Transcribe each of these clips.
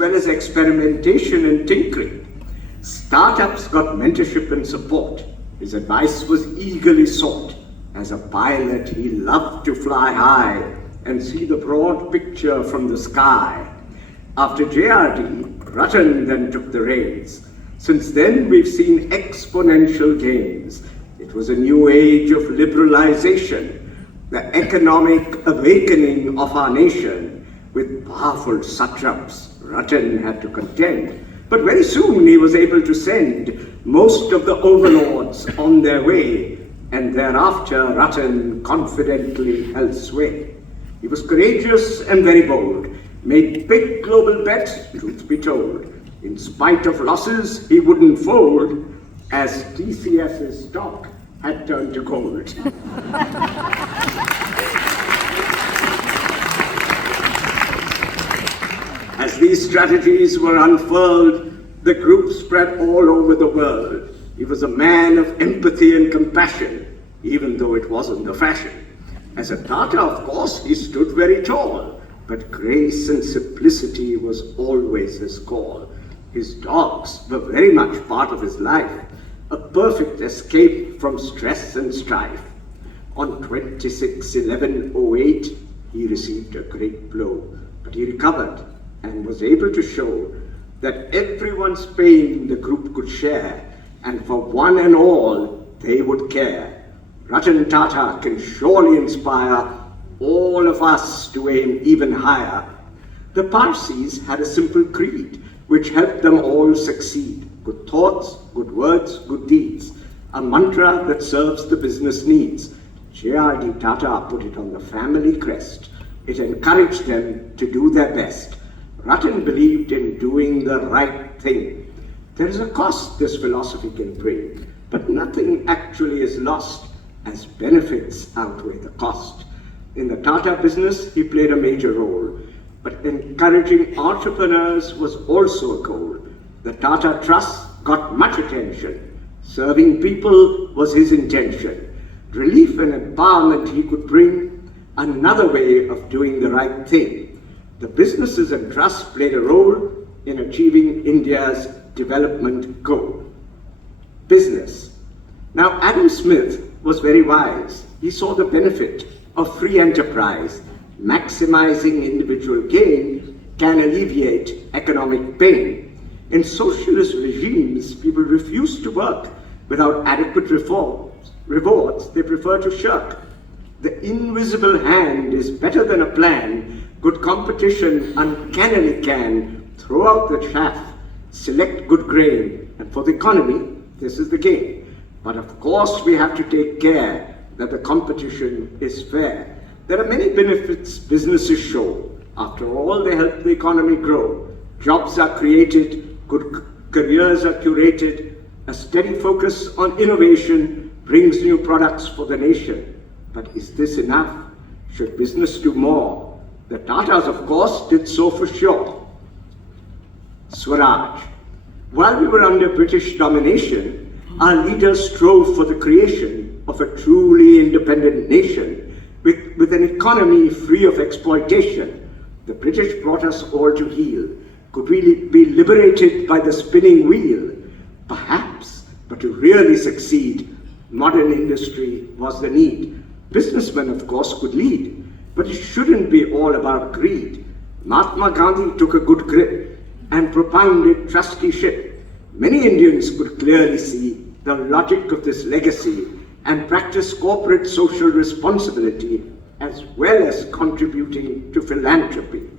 well as experimentation and tinkering. Startups got mentorship and support. His advice was eagerly sought. As a pilot, he loved to fly high and see the broad picture from the sky. After JRD, Ratan then took the reins. Since then, we've seen exponential gains. It was a new age of liberalization, the economic awakening of our nation. With powerful satraps, Ratan had to contend. But very soon he was able to send most of the overlords on their way, and thereafter Ratan confidently held sway. He was courageous and very bold, made big global bets, truth be told. In spite of losses, he wouldn't fold, as TCS's stock had turned to gold. As these strategies were unfurled, the group spread all over the world. He was a man of empathy and compassion, even though it wasn't the fashion. As a Tata, of course, he stood very tall, but grace and simplicity was always his call. His dogs were very much part of his life, a perfect escape from stress and strife. On 26/11/08, he received a great blow, but he recovered and was able to show that everyone's pain the group could share, and for one and all, they would care. Ratan Tata can surely inspire all of us to aim even higher. The Parsis had a simple creed, which helped them all succeed. Good thoughts, good words, good deeds. A mantra that serves the business needs. JRD Tata put it on the family crest. It encouraged them to do their best. Ratan believed in doing the right thing. There is a cost this philosophy can bring, but nothing actually is lost, as benefits outweigh the cost. In the Tata business, he played a major role, but encouraging entrepreneurs was also a goal. The Tata Trust got much attention. Serving people was his intention. Relief and empowerment he could bring, another way of doing the right thing. The businesses and trusts played a role in achieving India's development goal. Business. Now, Adam Smith was very wise. He saw the benefit of free enterprise. Maximizing individual gain can alleviate economic pain. In socialist regimes, people refuse to work without adequate rewards. They prefer to shirk. The invisible hand is better than a plan. Good competition uncannily can throw out the chaff, select good grain, and for the economy, this is the game. But of course, we have to take care that the competition is fair. There are many benefits businesses show. After all, they help the economy grow. Jobs are created, good careers are curated, a steady focus on innovation brings new products for the nation. But is this enough? Should business do more? The Tatas, of course, did so for sure. Swaraj. While we were under British domination, our leaders strove for the creation of a truly independent nation with an economy free of exploitation. The British brought us all to heel. Could we be liberated by the spinning wheel? Perhaps, but to really succeed, modern industry was the need. Businessmen, of course, could lead, but it shouldn't be all about greed. Mahatma Gandhi took a good grip and propounded trusteeship. Many Indians could clearly see the logic of this legacy and practice corporate social responsibility as well as contributing to philanthropy.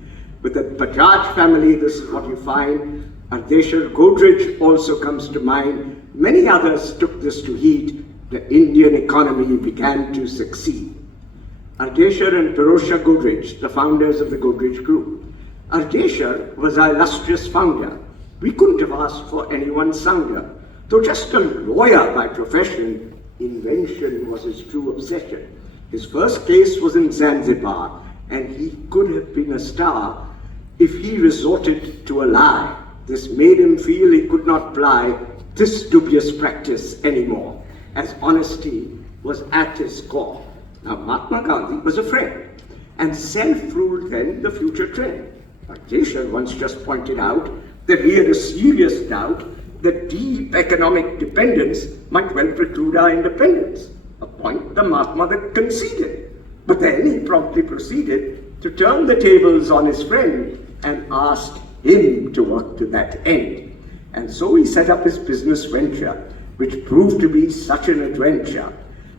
With the Bajaj family, this is what you find. Ardeshir Godrej also comes to mind. Many others took this to heed. The Indian economy began to succeed. Ardeshir and Pirosha Godrej, the founders of the Godrej Group. Ardeshir was our illustrious founder. We couldn't have asked for anyone sounder. Though just a lawyer by profession, invention was his true obsession. His first case was in Zanzibar, and he could have been a star if he resorted to a lie. This made him feel he could not ply this dubious practice anymore, as honesty was at his core. Now, Mahatma Gandhi was a friend, and self ruled then the future trend. Akshay once just pointed out that we had a serious doubt that deep economic dependence might well preclude our independence, a point the Mahatma conceded. But then he promptly proceeded to turn the tables on his friend and asked him to work to that end. And so he set up his business venture, which proved to be such an adventure.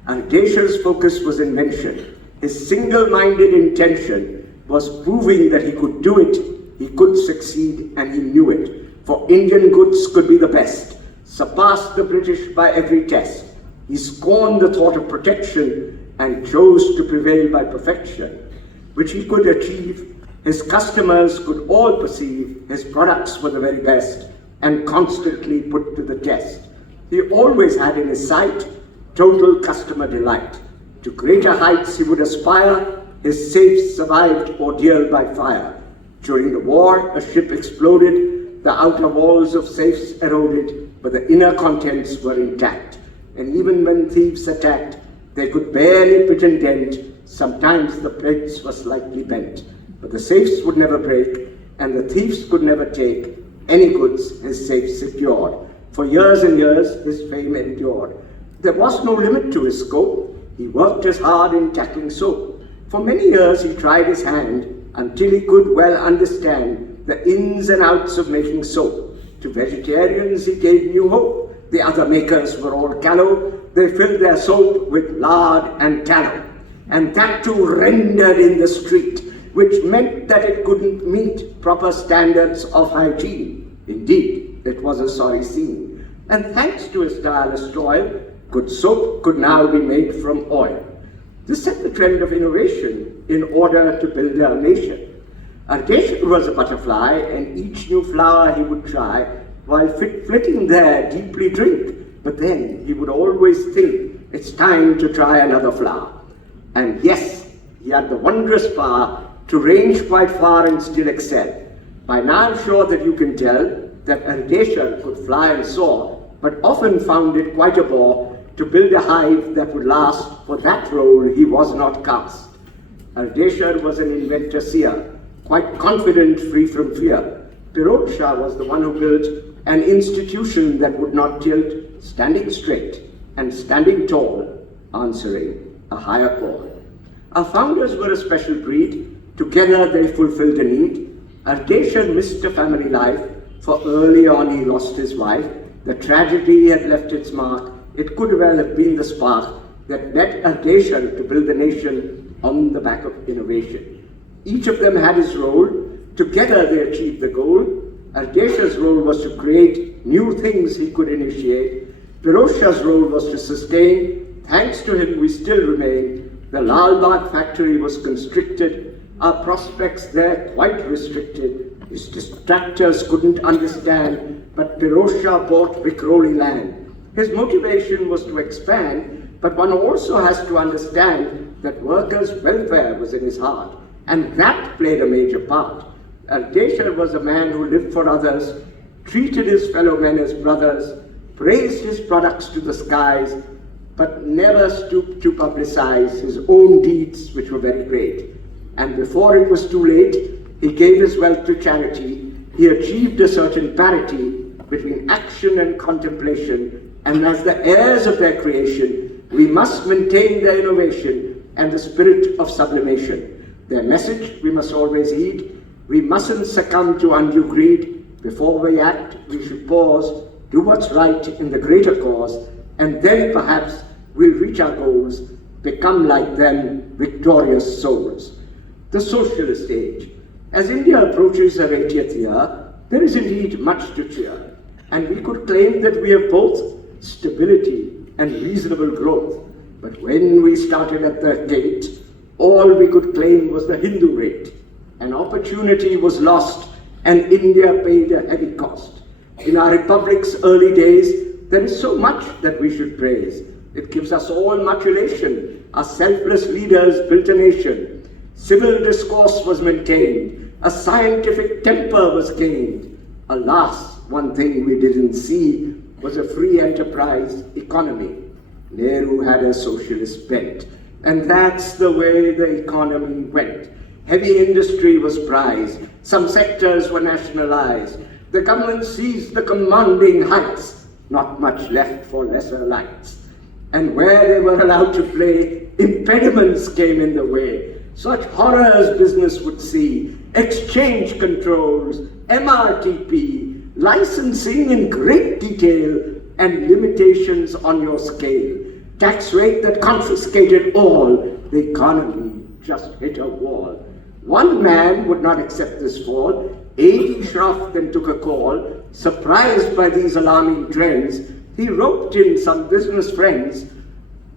Ardeshir's focus was invention. His single-minded intention was proving that he could do it, he could succeed, and he knew it. For Indian goods could be the best, surpassed the British by every test. He scorned the thought of protection and chose to prevail by perfection, which he could achieve. His customers could all perceive his products were the very best and constantly put to the test. He always had in his sight total customer delight. To greater heights he would aspire. His safes survived ordeal by fire. During the war, a ship exploded, the outer walls of safes eroded, but the inner contents were intact. And even when thieves attacked, they could barely put a dent. Sometimes the plates were slightly bent, but the safes would never break, and the thieves could never take any goods his safe secured. For years and years his fame endured. There was no limit to his scope. He worked as hard in tackling soap. For many years he tried his hand until he could well understand the ins and outs of making soap. To vegetarians he gave new hope. The other makers were all callow. They filled their soap with lard and tallow, and that too rendered in the street, which meant that it couldn't meet proper standards of hygiene. Indeed, it was a sorry scene. And thanks to his tireless toil, good soap could now be made from oil. This set the trend of innovation in order to build a nation. Ardeshir was a butterfly, and each new flower he would try, while flitting there deeply drink. But then he would always think, it's time to try another flower. And yes, he had the wondrous power to range quite far and still excel. By now I'm sure that you can tell that Ardeshir could fly and soar, but often found it quite a bore to build a hive that would last. For that role he was not cast. Ardeshir was an inventor seer, quite confident, free from fear. Pirojsha was the one who built an institution that would not tilt, standing straight and standing tall, answering a higher call. Our founders were a special breed. Together they fulfilled a need. Ardeshir missed a family life, for early on he lost his wife. The tragedy had left its mark. It could well have been the spark that led Ardeshir to build the nation on the back of innovation. Each of them had his role. Together they achieved the goal. Ardeshir's role was to create new things he could initiate. Pirojsha's role was to sustain. Thanks to him we still remain. The Lal Bagh factory was constricted. Our prospects there quite restricted. His distractors couldn't understand, but Pirojsha bought Vikhroli land. His motivation was to expand, but one also has to understand that workers' welfare was in his heart, and that played a major part. Ardeshir was a man who lived for others, treated his fellow men as brothers, praised his products to the skies, but never stooped to publicize his own deeds, which were very great. And before it was too late, he gave his wealth to charity. He achieved a certain parity between action and contemplation, and as the heirs of their creation, we must maintain their innovation and the spirit of sublimation. Their message we must always heed. We mustn't succumb to undue greed. Before we act, we should pause, do what's right in the greater cause, and then perhaps we'll reach our goals, become like them, victorious souls. The socialist age. As India approaches her 80th year, there is indeed much to cheer, and we could claim that we have both stability and reasonable growth. But when we started at the gate, all we could claim was the Hindu rate. An opportunity was lost, and India paid a heavy cost. In our republic's early days, there is so much that we should praise. It gives us all much elation. Our selfless leaders built a nation. Civil discourse was maintained. A scientific temper was gained. Alas, one thing we didn't see was a free enterprise economy. Nehru had a socialist bent, and that's the way the economy went. Heavy industry was prized. Some sectors were nationalized. The government seized the commanding heights, not much left for lesser lights. And where they were allowed to play, impediments came in the way. Such horrors business would see: exchange controls, MRTP, licensing in great detail, and limitations on your scale. Tax rate that confiscated all. The economy just hit a wall. One man would not accept this fall. A.D. Shroff then took a call. Surprised by these alarming trends, he roped in some business friends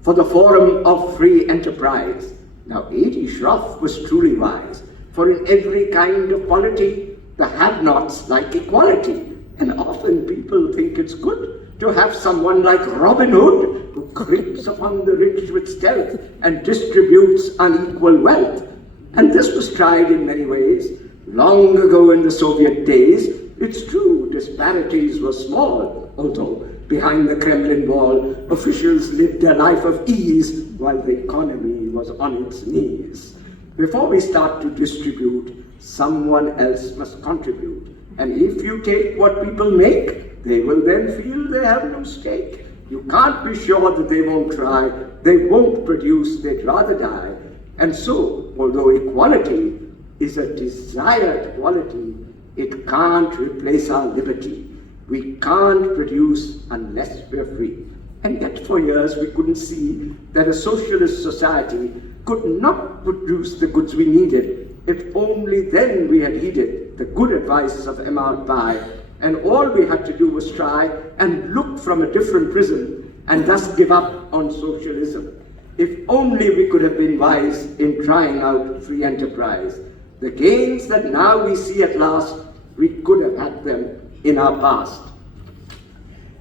for the forum of free enterprise. Now A.D. Shroff was truly wise, for in every kind of polity, the have-nots like equality. And often people think it's good to have someone like Robin Hood, who creeps upon the rich with stealth and distributes unequal wealth. And this was tried in many ways. Long ago in the Soviet days, it's true, disparities were small, although behind the Kremlin wall, officials lived a life of ease while the economy was on its knees. Before we start to distribute, someone else must contribute. And if you take what people make, they will then feel they have no stake. You can't be sure that they won't try, they won't produce, they'd rather die. And so, although equality is a desired quality, it can't replace our liberty. We can't produce unless we're free. And yet for years we couldn't see that a socialist society could not produce the goods we needed, if only then we had heeded the good advice of M.R. Pai, and all we had to do was try and look from a different prism and thus give up on socialism. If only we could have been wise in trying out free enterprise. The gains that now we see at last, we could have had them in our past.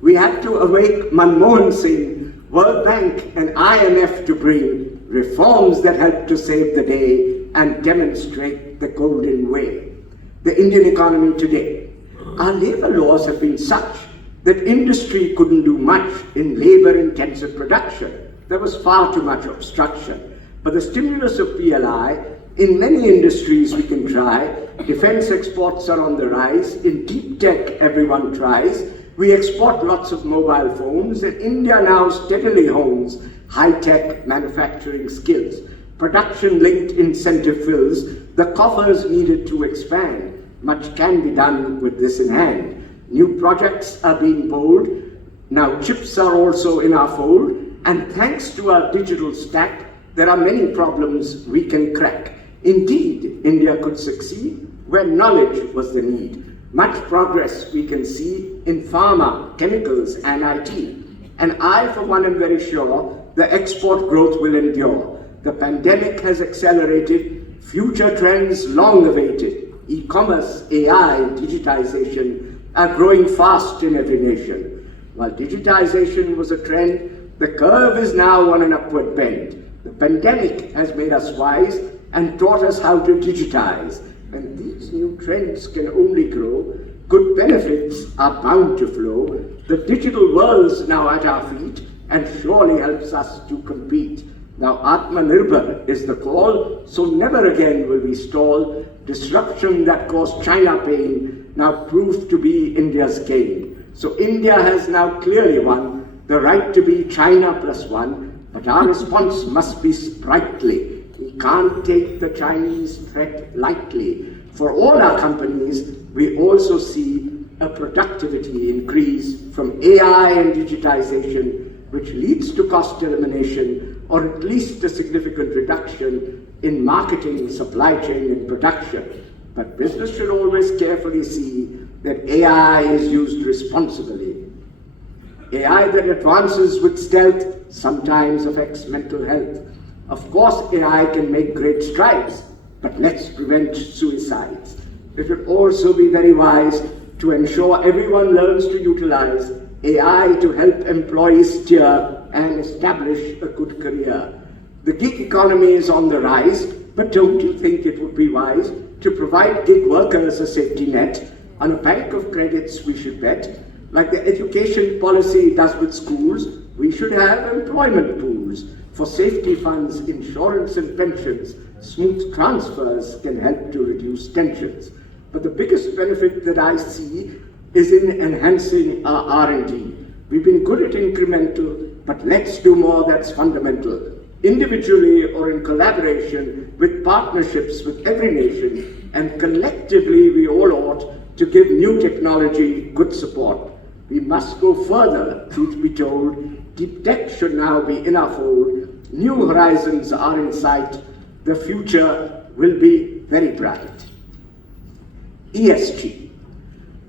We had to awake Manmohan Singh, World Bank and IMF to bring reforms that help to save the day and demonstrate the golden way. The Indian economy today. Our labor laws have been such that industry couldn't do much in labor-intensive production. There was far too much obstruction. But the stimulus of PLI, in many industries we can try. Defense exports are on the rise. In deep tech, everyone tries. We export lots of mobile phones, and India now steadily hones high-tech manufacturing skills. Production-linked incentive fills the coffers needed to expand. Much can be done with this in hand. New projects are being bold. Now chips are also in our fold, and thanks to our digital stack, there are many problems we can crack. Indeed, India could succeed where knowledge was the need. Much progress we can see in pharma, chemicals, and IT. And I, for one, am very sure the export growth will endure. The pandemic has accelerated future trends long awaited. E-commerce, AI, and digitization are growing fast in every nation. While digitization was a trend, the curve is now on an upward bend. The pandemic has made us wise and taught us how to digitize. And these new trends can only grow. Good benefits are bound to flow. The digital world's now at our feet and surely helps us to compete. Now Atmanirbhar is the call, so never again will we stall. Disruption that caused China pain now proved to be India's gain. So India has now clearly won the right to be China +1, but our response must be sprightly. We can't take the Chinese threat lightly. For all our companies, we also see a productivity increase from AI and digitization, which leads to cost elimination, or at least a significant reduction in marketing, supply chain, and production. But business should always carefully see that AI is used responsibly. AI that advances with stealth sometimes affects mental health. Of course, AI can make great strides, but let's prevent suicides. It would also be very wise to ensure everyone learns to utilize AI to help employees steer and establish a good career. The gig economy is on the rise, but don't you think it would be wise to provide gig workers a safety net? On a bank of credits we should bet. Like the education policy does with schools, we should have employment pools. For safety funds, insurance and pensions, smooth transfers can help to reduce tensions. But the biggest benefit that I see is in enhancing our R&D. We've been good at incremental, but let's do more that's fundamental. Individually or in collaboration with partnerships with every nation, and collectively we all ought to give new technology good support. We must go further, truth be told. Deep tech should now be in our fold. New horizons are in sight. The future will be very bright. ESG.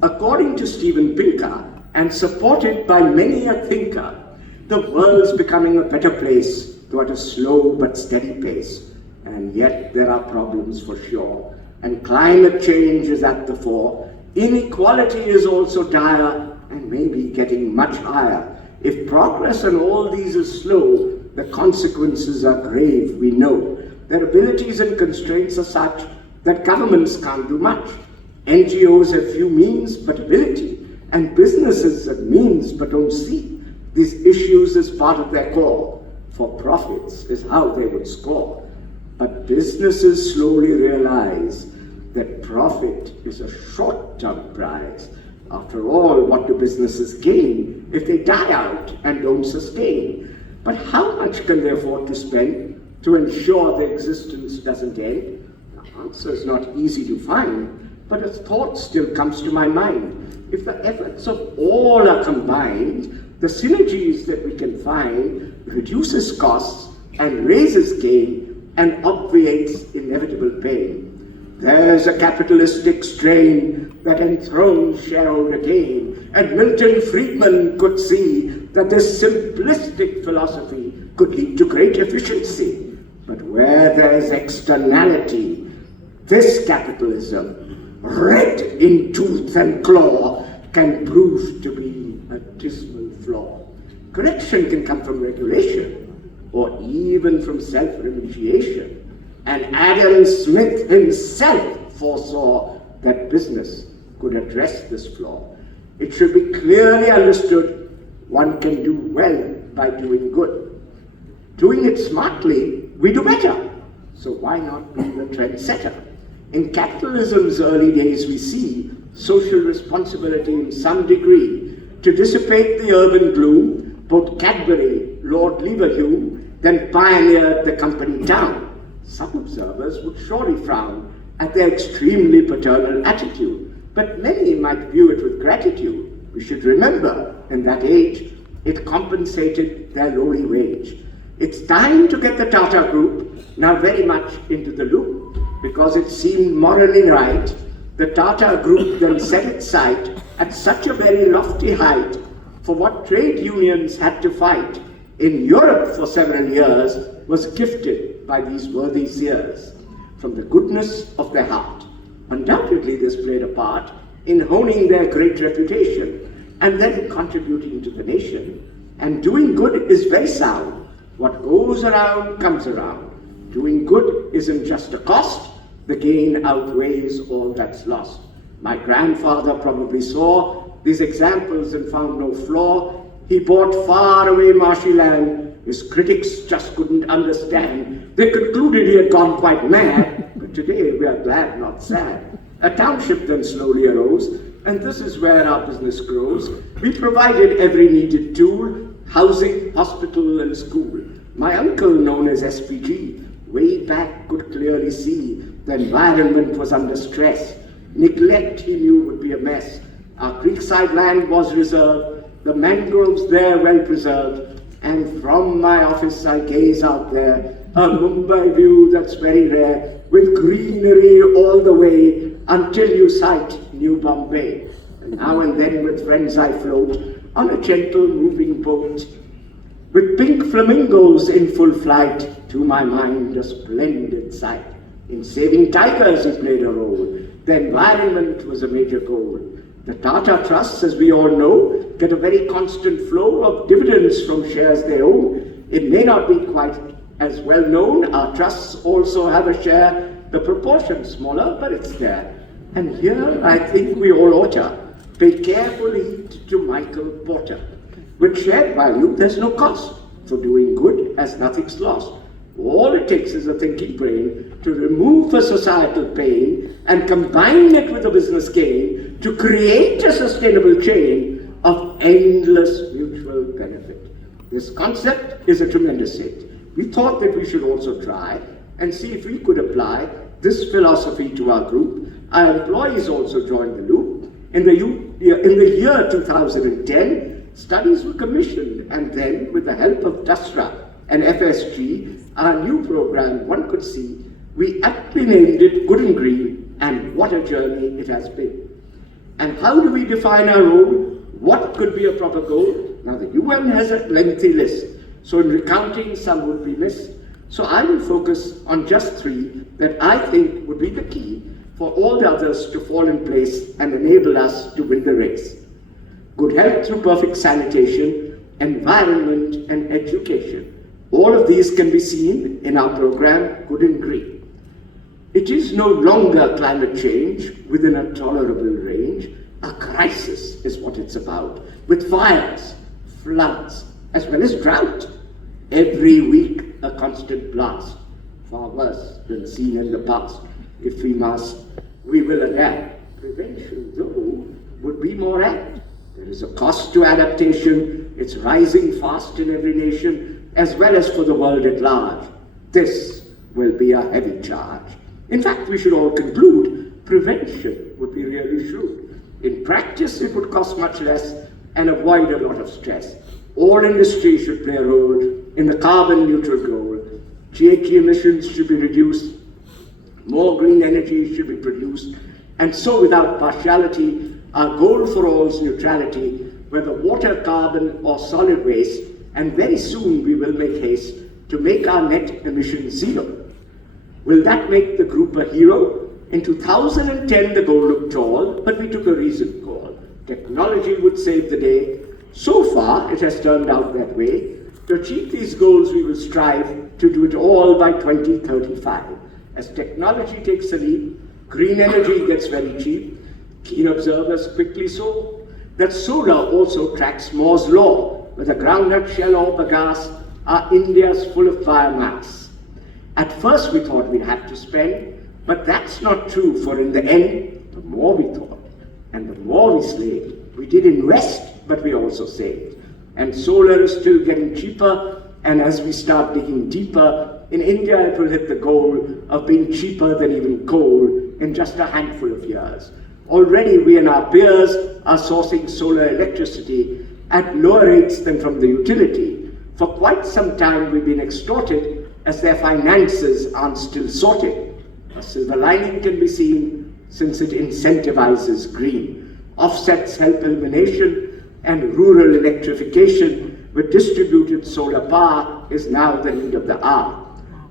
According to Steven Pinker, and supported by many a thinker, the world's becoming a better place, though at a slow but steady pace. And yet there are problems for sure. And climate change is at the fore. Inequality is also dire and maybe getting much higher. If progress on all these is slow, the consequences are grave, we know. Their abilities and constraints are such that governments can't do much. NGOs have few means but ability, and businesses have means but don't see these issues as part of their core. For profits is how they would score. But businesses slowly realize that profit is a short-term prize. After all, what do businesses gain if they die out and don't sustain? But how much can they afford to spend to ensure their existence doesn't end? The answer is not easy to find, but a thought still comes to my mind. If the efforts of all are combined, the synergies that we can find reduces costs and raises gain and obviates inevitable pain. There's a capitalistic strain that enthrones shareholder gain, and Milton Friedman could see that this simplistic philosophy could lead to great efficiency. But where there's externality, this capitalism, red in tooth and claw, can prove to be a dismal flaw. Correction can come from regulation, or even from self-remediation. And Adam Smith himself foresaw that business could address this flaw. It should be clearly understood one can do well by doing good. Doing it smartly, we do better. So why not be the trendsetter? In capitalism's early days, we see social responsibility in some degree. To dissipate the urban gloom, both Cadbury, Lord Leverhulme, then pioneered the company town. Some observers would surely frown at their extremely paternal attitude, but many might view it with gratitude. We should remember, in that age, it compensated their lowly wage. It's time to get the Tata Group now very much into the loop, because it seemed morally right. The Tata Group then set its sight at such a very lofty height for what trade unions had to fight in Europe for several years was gifted by these worthy seers. From the goodness of their heart, undoubtedly this played a part in honing their great reputation and then contributing to the nation. And doing good is very sound. What goes around comes around. Doing good isn't just a cost, the gain outweighs all that's lost. My grandfather probably saw these examples and found no flaw. He bought far away marshy land. His critics just couldn't understand. They concluded he had gone quite mad, but today we are glad, not sad. A township then slowly arose, and this is where our business grows. We provided every needed tool, housing, hospital, and school. My uncle, known as SPG, way back could clearly see the environment was under stress. Neglect, he knew, would be a mess. Our creekside land was reserved, the mangroves there well preserved, and from my office I gaze out there, a Mumbai view that's very rare, with greenery all the way until you sight New Bombay. And now and then with friends I float on a gentle moving boat, with pink flamingos in full flight, to my mind a splendid sight. In saving tigers he played a role. The environment was a major goal. The Tata trusts, as we all know, get a very constant flow of dividends from shares they own. It may not be quite as well known. Our trusts also have a share, the proportion smaller, but it's there. And here I think we all ought to pay careful heed to Michael Porter. With shared value, there's no cost. For doing good, as nothing's lost. All it takes is a thinking brain to remove the societal pain and combine it with a business gain to create a sustainable chain of endless mutual benefit. This concept is a tremendous hit. We thought that we should also try and see if we could apply this philosophy to our group. Our employees also joined the loop. In the year 2010, studies were commissioned, and then, with the help of DASRA and FSG, our new program, one could see, we aptly named it Good and Green, and what a journey it has been. And how do we define our role? What could be a proper goal? Now, the UN has a lengthy list, so in recounting, some would be missed. So I will focus on just 3 that I think would be the key for all the others to fall in place and enable us to win the race. Good health through perfect sanitation, environment, and education. All of these can be seen in our program, Good and Green. It is no longer climate change within a tolerable range. A crisis is what it's about, with fires, floods, as well as drought. Every week, a constant blast, far worse than seen in the past. If we must, we will adapt. Prevention, though, would be more apt. There is a cost to adaptation. It's rising fast in every nation, as well as for the world at large. This will be a heavy charge. In fact, we should all conclude prevention would be really shrewd. In practice, it would cost much less and avoid a lot of stress. All industry should play a role in the carbon neutral goal. GHG emissions should be reduced, more green energy should be produced, and so without partiality, our goal for all is neutrality, whether water, carbon, or solid waste, and very soon we will make haste to make our net emissions 0. Will that make the group a hero? In 2010, the goal looked tall, but we took a reasoned call. Technology would save the day. So far, it has turned out that way. To achieve these goals, we will strive to do it all by 2035. As technology takes a leap, green energy gets very cheap. Keen observers quickly saw that solar also tracks Moore's law, whether groundnut shell or bagasse are India's full of biomass. At first we thought we'd have to spend, but that's not true, for in the end, the more we thought and the more we slaved. We did invest, but we also saved. And solar is still getting cheaper, and as we start digging deeper, in India it will hit the goal of being cheaper than even coal in just a handful of years. Already we and our peers are sourcing solar electricity at lower rates than from the utility. For quite some time we've been extorted as their finances aren't still sorted. A silver lining can be seen since it incentivizes green. Offsets help elimination, and rural electrification with distributed solar power is now the need of the hour.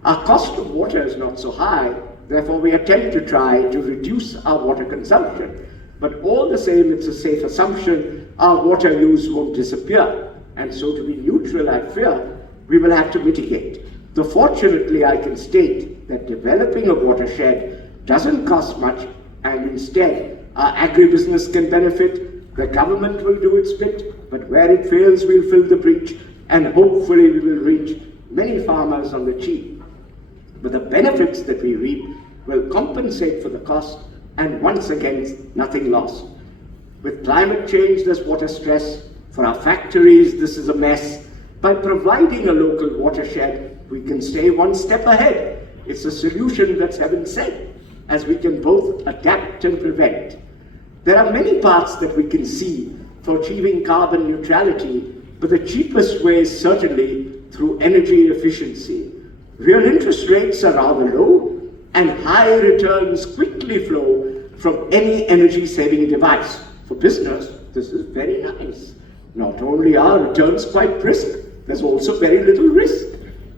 Our cost of water is not so high, therefore we attempt to try to reduce our water consumption. But all the same, it's a safe assumption our water use won't disappear. And so to be neutral, I fear, we will have to mitigate. Though fortunately I can state that developing a watershed doesn't cost much, and instead our agribusiness can benefit, the government will do its bit, but where it fails we'll fill the breach, and hopefully we will reach many farmers on the cheap. But the benefits that we reap will compensate for the cost, and once again, nothing lost. With climate change, there's water stress. For our factories, this is a mess. By providing a local watershed, we can stay one step ahead. It's a solution that's heaven sent, as we can both adapt and prevent. There are many paths that we can see for achieving carbon neutrality, but the cheapest way is certainly through energy efficiency. Real interest rates are rather low, and high returns quickly flow from any energy-saving device. For business, this is very nice. Not only are returns quite brisk, there's also very little risk.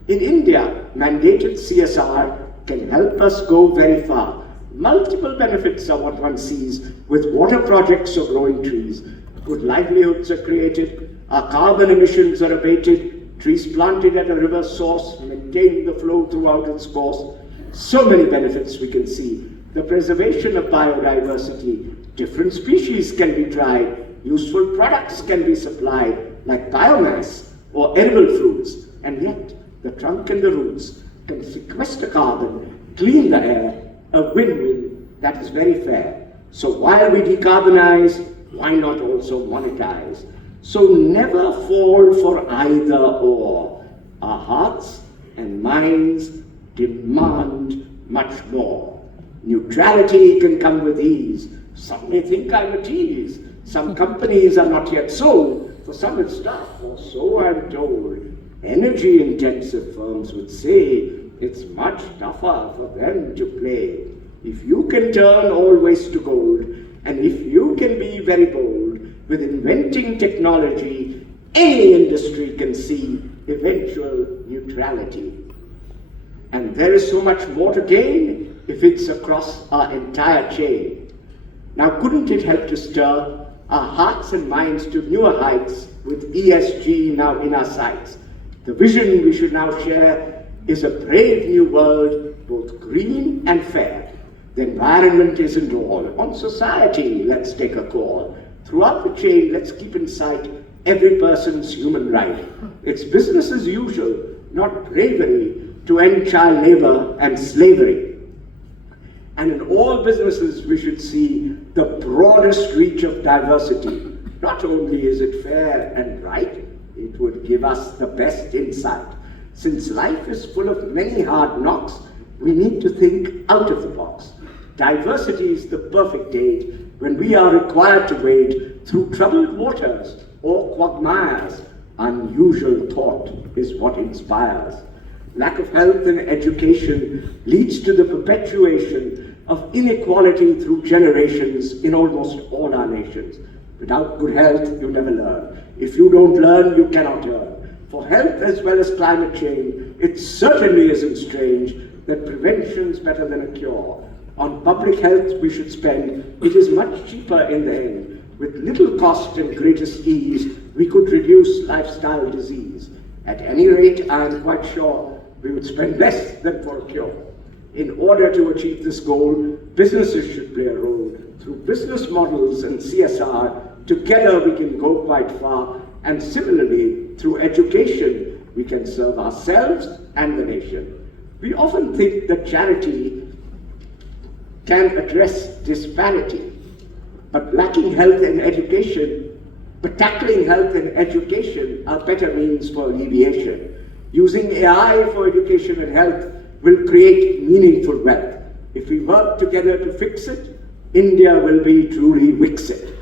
In India, mandated CSR can help us go very far. Multiple benefits are what one sees with water projects or growing trees. Good livelihoods are created, our carbon emissions are abated, trees planted at a river source maintain the flow throughout its course. So many benefits we can see. The preservation of biodiversity, different species can be tried, useful products can be supplied, like biomass or edible fruits, and yet the trunk and the roots, can sequester carbon, clean the air, a win-win that is very fair. So while we decarbonize, why not also monetize? So never fall for either or. Our hearts and minds demand much more. Neutrality can come with ease. Some may think I'm a tease. Some companies are not yet sold. For some it's tough, or so I'm told. Energy-intensive firms would say it's much tougher for them to play. If you can turn all waste to gold, and if you can be very bold with inventing technology, any industry can see eventual neutrality. And there is so much more to gain if it's across our entire chain. Now, couldn't it help to stir our hearts and minds to newer heights with ESG now in our sights? The vision we should now share is a brave new world, both green and fair. The environment isn't all. On society, let's take a call. Throughout the chain, let's keep in sight every person's human right. It's business as usual, not bravery, to end child labor and slavery. And in all businesses, we should see the broadest reach of diversity. Not only is it fair and right, it would give us the best insight. Since life is full of many hard knocks, we need to think out of the box. Diversity is the perfect date when we are required to wade through troubled waters or quagmires. Unusual thought is what inspires. Lack of health and education leads to the perpetuation of inequality through generations in almost all our nations. Without good health, you never learn. If you don't learn, you cannot earn. For health as well as climate change, it certainly isn't strange that prevention's better than a cure. On public health we should spend, it is much cheaper in the end. With little cost and greatest ease, we could reduce lifestyle disease. At any rate, I am quite sure we would spend less than for a cure. In order to achieve this goal, businesses should play a role. Through business models and CSR, together we can go quite far, and similarly, through education, we can serve ourselves and the nation. We often think that charity can address disparity, but tackling health and education are better means for alleviation. Using AI for education and health will create meaningful wealth. If we work together to fix it, India will be truly Wixit.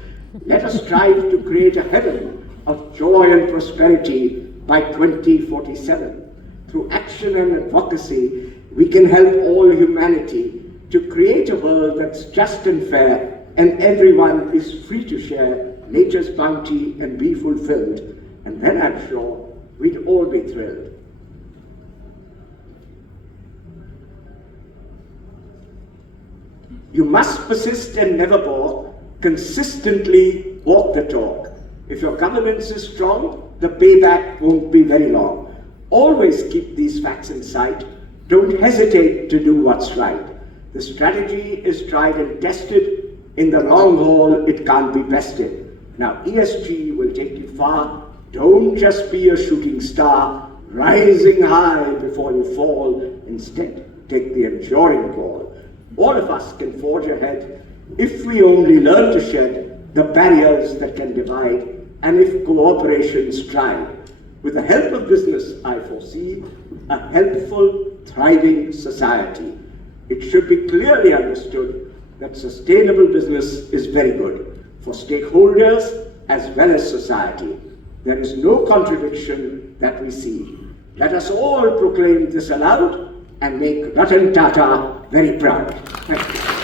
Let us strive to create a heaven of joy and prosperity by 2047. Through action and advocacy, we can help all humanity to create a world that's just and fair, and everyone is free to share nature's bounty and be fulfilled. And then I'm sure we'd all be thrilled. You must persist and never balk, consistently walk the talk. If your governance is strong, the payback won't be very long. Always keep these facts in sight. Don't hesitate to do what's right. The strategy is tried and tested. In the long haul, it can't be bested. Now ESG will take you far. Don't just be a shooting star, rising high before you fall. Instead, take the enduring call. All of us can forge ahead if we only learn to shed the barriers that can divide, and if cooperation strive. With the help of business, I foresee a helpful, thriving society. It should be clearly understood that sustainable business is very good for stakeholders as well as society. There is no contradiction that we see. Let us all proclaim this aloud and make Ratan Tata very proud. Thank you.